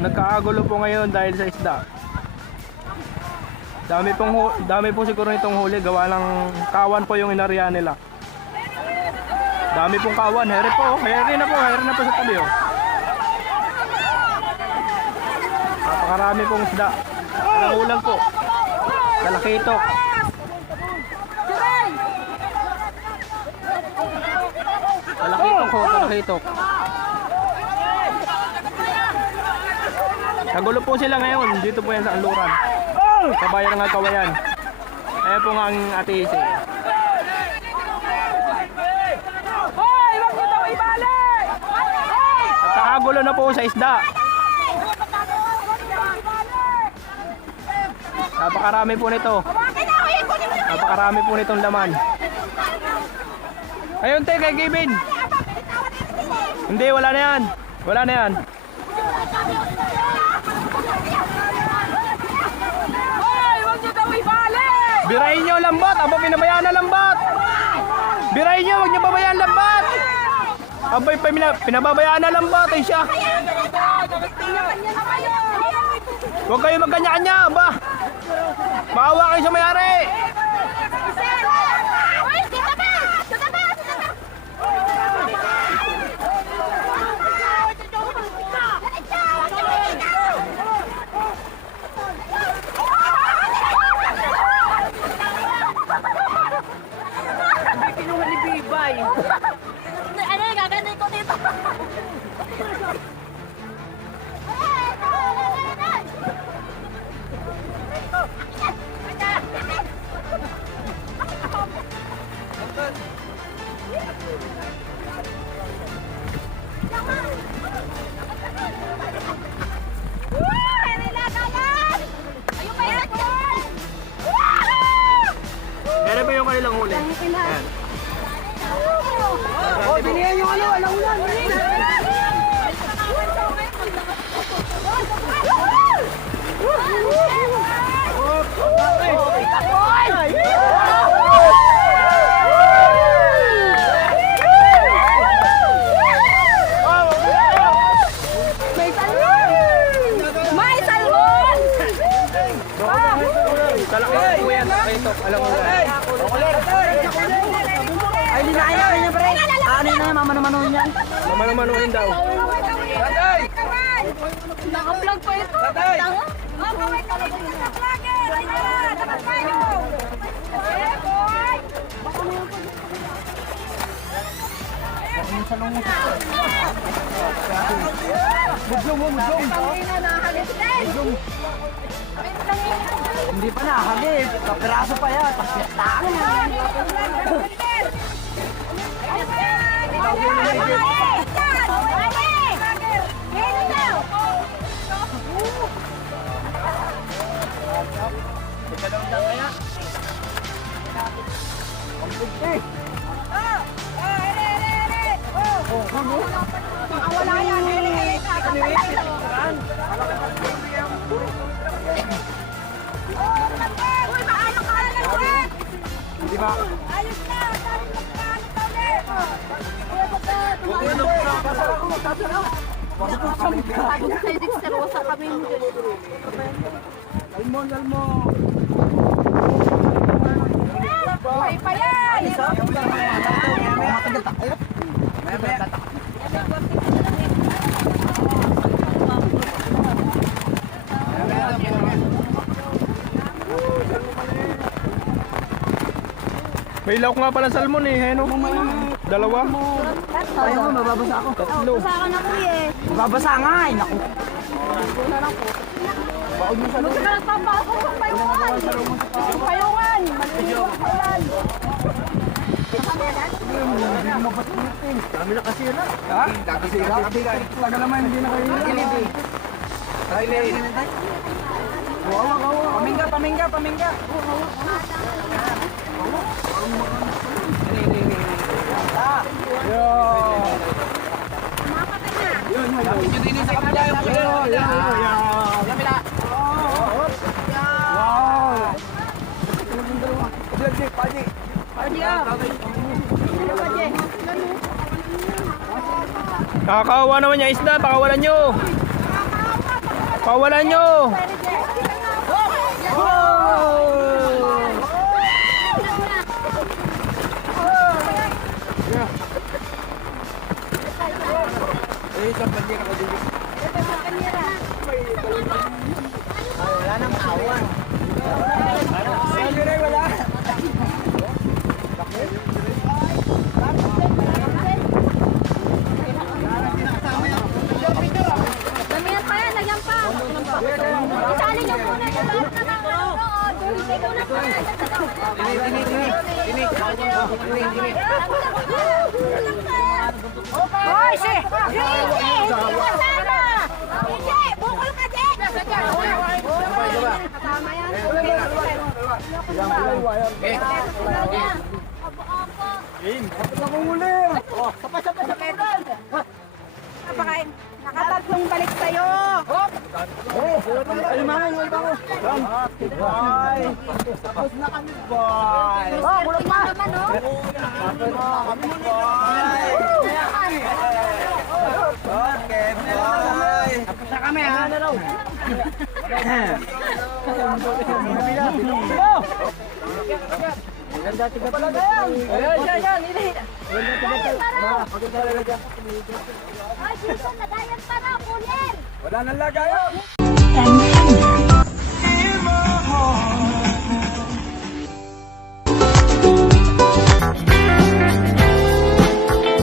nagkakagulo po ngayon dahil sa isda. Dami po siguro nitong huli, gawa ng kawan po yung inarya nila. Dami pong kawan, heri po, heri na po sa tabi oh. Napakarami pong isda. Ulang po. Talakitok. Talakitok. Nagulo po sila ngayon, dito po yan sa Anluran. Sa bayan ng Kawayan. Ayan po nga ang Ate Isi. Hoy! Wag mo daw ibalik! Nagkakagulo na po sa isda. Napakarami po nito. Napakarami po nitong laman. Ayun te, kay Kevin. Hindi, wala na yan. Wala na yan. Hoy! Wag mo daw ibalik! Birahin nyo lambat. Aba, pinabayaan na lambat. Birahin nyo, huwag nyo babayaan lambat. Abay, pinababayaan na lambat. Ay siya. Huwag kayo magkanya-kanya. Aba. Maawa kayo sa may-ari. Kinuha ni Bibay. Ano yung gagawin ko dito? Meron ba yung kanilang huli? Ayan. Oh, binigyan yung ano, alam mo na. May salmon! Talakitok po yan. Talakitok. Alam mo na. Ay, hindi na kaya niya, pre. Ano na yan, mamano-manohin yan. Mamano-manuhin daw. Naka-vlog pa ito. Mamaway ka lang sa vlogger. Ayan, dapat tayo. Eh, boy. Hindi pa nakakagip. Kapiraso pa yan. Pasyatan na. Wala yan. Uy, maano ka na lang, Di ba? ayos na. Sabi mo ka, ano daw ulit? Sabi ko sa'yo, Dexter, wasak kami mo dyan. Buhay pa yan! May ilawak nga pala salmon eh. Ano? Dalawa? Ayaw mo, mababasa ako. Tatlo. Basa ka na po eh. Mababasa nga eh. Naku. Huwag ka nagpapasok sa payungan. Sa payungan. Malinis ang ulan. Dami na kasi yun ah. Ha? Taga naman hindi na kayo yun. Pamingga. Nakakawa naman yung isda. Pakawalan nyo. Pawalan nyo! Eh, isang bandera ko dito. Wala nang awan. Wala. Lagyan pa yan, lagyan pa. Isali niyo muna yung lahat na nanonood. Ikaw na pa. Hoy, si! Gigi! Hindi kasama! Gigi! Bukol ka, Jek! Kasama yan. Napakain. Nakatatlong balik sa'yo. Tapos na kami, boy. Bulok pa. Naman, oh. Okay, boy. Tapos na kami, ha? Ay, Susan, nagayan pa na. Kunin. Wala nang lagayan. Tanghali